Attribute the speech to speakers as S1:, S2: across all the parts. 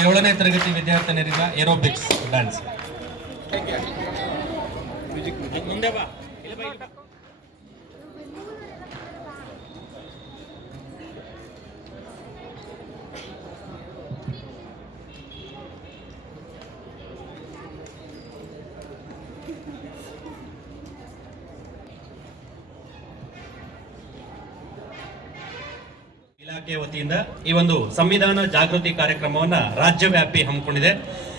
S1: ಏಳನೇ ತರಗತಿ ವಿದ್ಯಾರ್ಥಿನಿಯರಿಂದ aerobics dance ಮುಂದೆ ಬಾ ಇಲಾಖೆ ವತಿಯಿಂದ ಈ ಒಂದು ಸಂವಿಧಾನ ಜಾಗೃತಿ ಕಾರ್ಯಕ್ರಮವನ್ನ ರಾಜ್ಯವ್ಯಾಪಿ ಹಮ್ಮಿಕೊಂಡಿದೆ.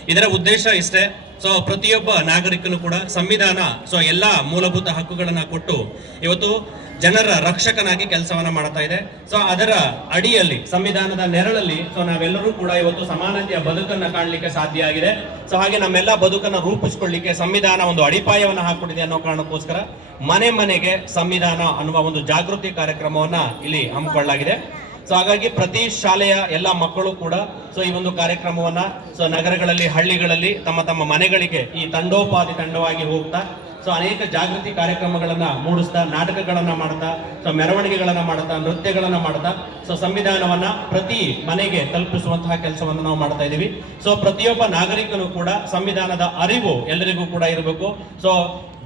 S1: ಇದರ ಉದ್ದೇಶ ಇಷ್ಟೇ. ಸೊ ಪ್ರತಿಯೊಬ್ಬ ನಾಗರಿಕನು ಕೂಡ ಸಂವಿಧಾನ ಸೊ ಎಲ್ಲ ಮೂಲಭೂತ ಹಕ್ಕುಗಳನ್ನ ಕೊಟ್ಟು ಇವತ್ತು ಜನರ ರಕ್ಷಕನಾಗಿ ಕೆಲಸವನ್ನ ಮಾಡ್ತಾ ಇದೆ. ಸೊ ಅದರ ಅಡಿಯಲ್ಲಿ, ಸಂವಿಧಾನದ ನೆರಳಲ್ಲಿ ಸೊ ನಾವೆಲ್ಲರೂ ಕೂಡ ಇವತ್ತು ಸಮಾನತೆಯ ಬದುಕನ್ನು ಕಾಣಲಿಕ್ಕೆ ಸಾಧ್ಯ ಆಗಿದೆ. ಸೊ ಹಾಗೆ ನಮ್ಮೆಲ್ಲ ಬದುಕನ್ನು ರೂಪಿಸ್ಕೊಳ್ಳಿಕ್ಕೆ ಸಂವಿಧಾನ ಒಂದು ಅಡಿಪಾಯವನ್ನು ಹಾಕೊಂಡಿದೆ ಅನ್ನೋ ಕಾರಣಕ್ಕೋಸ್ಕರ ಮನೆ ಮನೆಗೆ ಸಂವಿಧಾನ ಅನ್ನುವ ಒಂದು ಜಾಗೃತಿ ಕಾರ್ಯಕ್ರಮವನ್ನ ಇಲ್ಲಿ ಹಮ್ಮಿಕೊಳ್ಳಲಾಗಿದೆ. ಸೊ ಹಾಗಾಗಿ ಪ್ರತಿ ಶಾಲೆಯ ಎಲ್ಲ ಮಕ್ಕಳು ಕೂಡ ಸೊ ಈ ಒಂದು ಕಾರ್ಯಕ್ರಮವನ್ನ ಸೊ ನಗರಗಳಲ್ಲಿ, ಹಳ್ಳಿಗಳಲ್ಲಿ ತಮ್ಮ ತಮ್ಮ ಮನೆಗಳಿಗೆ ಈ ತಂಡೋಪಾದಿ ತಂಡವಾಗಿ ಹೋಗ್ತಾ ಸೊ ಅನೇಕ ಜಾಗೃತಿ ಕಾರ್ಯಕ್ರಮಗಳನ್ನು ಮೂಡಿಸ್ತಾ, ನಾಟಕಗಳನ್ನು ಮಾಡ್ತಾ, ಸೊ ಮೆರವಣಿಗೆಗಳನ್ನು ಮಾಡ್ತಾ, ನೃತ್ಯಗಳನ್ನು ಮಾಡ್ತಾ, ಸೊ ಸಂವಿಧಾನವನ್ನ ಪ್ರತಿ ಮನೆಗೆ ತಲುಪಿಸುವಂತಹ ಕೆಲಸವನ್ನು ನಾವು ಮಾಡ್ತಾ ಇದ್ದೀವಿ. ಸೊ ಪ್ರತಿಯೊಬ್ಬ ನಾಗರಿಕನು ಕೂಡ ಸಂವಿಧಾನದ ಅರಿವು ಎಲ್ಲರಿಗೂ ಕೂಡ ಇರಬೇಕು. ಸೊ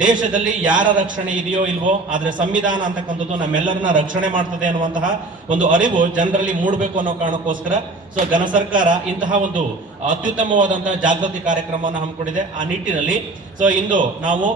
S1: ದೇಶದಲ್ಲಿ ಯಾರ ರಕ್ಷಣೆ ಇದೆಯೋ ಇಲ್ವೋ, ಆದರೆ ಸಂವಿಧಾನ ಅಂತಕ್ಕಂಥದ್ದು ನಮ್ಮೆಲ್ಲರನ್ನ ರಕ್ಷಣೆ ಮಾಡ್ತದೆ ಅನ್ನುವಂತಹ ಒಂದು ಅರಿವು ಜನರಲ್ಲಿ ಮೂಡಬೇಕು ಅನ್ನೋ ಕಾರಣಕ್ಕೋಸ್ಕರ ಸೊ ಘನ ಸರ್ಕಾರ ಇಂತಹ ಒಂದು ಅತ್ಯುತ್ತಮವಾದಂತಹ ಜಾಗೃತಿ ಕಾರ್ಯಕ್ರಮವನ್ನು ಹಮ್ಮಿಕೊಂಡಿದೆ. ಆ ನಿಟ್ಟಿನಲ್ಲಿ ಸೊ ಇಂದು ನಾವು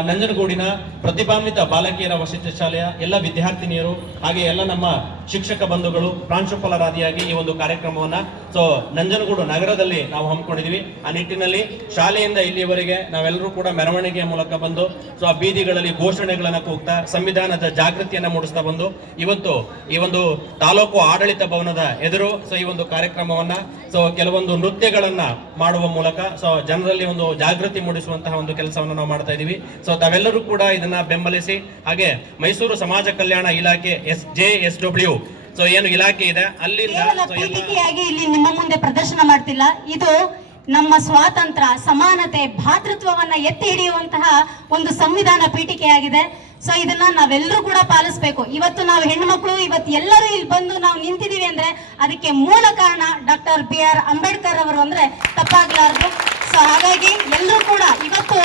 S1: ನಂಜನಗೂಡಿನ ಪ್ರತಿಭಾನ್ವಿತ ಬಾಲಕಿಯರ ವಸತಿ ಶಾಲೆಯ ಎಲ್ಲ ವಿದ್ಯಾರ್ಥಿನಿಯರು ಹಾಗೆ ಎಲ್ಲ ನಮ್ಮ ಶಿಕ್ಷಕ ಬಂಧುಗಳು, ಪ್ರಾಂಶುಪಾಲರಾದಿಯಾಗಿ ಈ ಒಂದು ಕಾರ್ಯಕ್ರಮವನ್ನ ಸೊ ನಂಜನಗೂಡು ನಗರದಲ್ಲಿ ನಾವು ಹಮ್ಮಿಕೊಂಡಿದ್ವಿ. ಆ ನಿಟ್ಟಿನಲ್ಲಿ ಶಾಲೆಯಿಂದ ಇಲ್ಲಿಯವರೆಗೆ ನಾವೆಲ್ಲರೂ ಕೂಡ ಮೆರವಣಿಗೆಯ ಮೂಲಕ ಬಂದು ಸೊ ಆ ಬೀದಿಗಳಲ್ಲಿ ಘೋಷಣೆಗಳನ್ನು ಕೂಗ್ತಾ, ಸಂವಿಧಾನದ ಜಾಗೃತಿಯನ್ನ ಮೂಡಿಸ್ತಾ ಬಂದು, ಇವತ್ತು ಈ ಒಂದು ತಾಲೂಕು ಆಡಳಿತ ಭವನದ ಎದುರು ಸೊ ಈ ಒಂದು ಕಾರ್ಯಕ್ರಮವನ್ನ ಸೊ ಕೆಲವೊಂದು ನೃತ್ಯಗಳನ್ನ ಮಾಡುವ ಮೂಲಕ ಸೊ ಜನರಲ್ಲಿ ಒಂದು ಜಾಗೃತಿ ಮೂಡಿಸುವಂತಹ ಒಂದು ಕೆಲಸವನ್ನು ನಾವು ಮಾಡ್ತಾ ಇದೀವಿ. ಸೊ ತಾವೆಲ್ಲರೂ ಕೂಡ ಇದನ್ನ ಬೆಂಬಲಿಸಿ, ಹಾಗೆ ಮೈಸೂರು ಸಮಾಜ ಕಲ್ಯಾಣ ಇಲಾಖೆ S, J, S, W so ಏನು ಇಲಾಖೆ ಇದೆ? ಅಲ್ಲಿಂದ
S2: ಪೀಠಿಕೆಯಾಗಿ ಇಲ್ಲಿ ನಿಮ್ಮ ಮುಂದೆ ಪ್ರದರ್ಶನ ಮಾಡ್ತಿಲ್ಲ. ಇದು ನಮ್ಮ ಸ್ವಾತಂತ್ರ್ಯ ಸಮಾನತೆ ಭಾತೃತ್ವವನ್ನ ಎತ್ತಿ ಹಿಡಿಯುವಂತಹ ಒಂದು ಸಂವಿಧಾನ ಪೀಠಿಕೆಯಾಗಿದೆ. ಸೊ ಇದನ್ನ ನಾವೆಲ್ಲರೂ ಕೂಡ ಪಾಲಿಸ್ಬೇಕು. ಇವತ್ತು ನಾವು ಹೆಣ್ಮಕ್ಳು ಇವತ್ತು ಎಲ್ಲರೂ ಇಲ್ಲಿ ಬಂದು ನಾವು ನಿಂತಿದೀವಿ ಅಂದ್ರೆ ಅದಕ್ಕೆ ಮೂಲ ಕಾರಣ ಡಾಕ್ಟರ್ ಬಿ ಆರ್ ಅಂಬೇಡ್ಕರ್ ಅವರು ಅಂದ್ರೆ ತಪ್ಪಾಗ್ಲಾರ್ದು. ಸೊ ಹಾಗಾಗಿ ಎಲ್ಲರೂ ಕೂಡ ಇವತ್ತು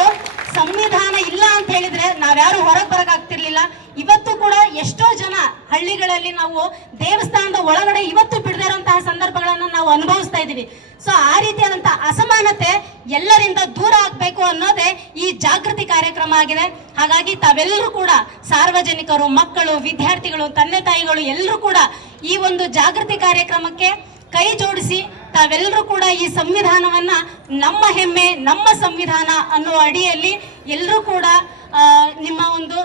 S2: ಸಂವಿಧಾನ ಇಲ್ಲ ಅಂತ ಹೇಳಿದ್ರೆ ನಾವ್ಯಾರು ಹೊರಗೆ ಬರಕಾಗ್ತಿರ್ಲಿಲ್ಲ ಇವತ್ತು ಕೂಡ ಎಷ್ಟೋ ಜನ ಹಳ್ಳಿಗಳಲ್ಲಿ ನಾವು ದೇವಸ್ಥಾನದ ಒಳಗಡೆ ಇವತ್ತು ಬಿಡದೇ ಇರುವಂತಹ ಸಂದರ್ಭಗಳನ್ನ ನಾವು ಅನುಭವಿಸ್ತಾ ಇದೀವಿ ಸೊ ಆ ರೀತಿಯಾದಂತಹ ಅಸಮಾನತೆ ಎಲ್ಲರಿಂದ ದೂರ ಆಗ್ಬೇಕು ಅನ್ನೋದೇ ಈ ಜಾಗೃತಿ ಕಾರ್ಯಕ್ರಮ ಆಗಿದೆ. ಹಾಗಾಗಿ ತಾವೆಲ್ಲರೂ ಕೂಡ ಸಾರ್ವಜನಿಕರು, ಮಕ್ಕಳು, ವಿದ್ಯಾರ್ಥಿಗಳು ತಂದೆ ತಾಯಿಗಳು ಎಲ್ಲರೂ ಕೂಡ ಈ ಒಂದು ಜಾಗೃತಿ ಕಾರ್ಯಕ್ರಮಕ್ಕೆ ಕೈ ಜೋಡಿಸಿ ತಾವೆಲ್ಲರೂ ಕೂಡ ಈ ಸಂವಿಧಾನವನ್ನ ನಮ್ಮ ಹೆಮ್ಮೆ, ನಮ್ಮ ಸಂವಿಧಾನ ಅನ್ನುವ ಅಡಿಯಲ್ಲಿ ಎಲ್ಲರೂ ಕೂಡ ನಿಮ್ಮ ಒಂದು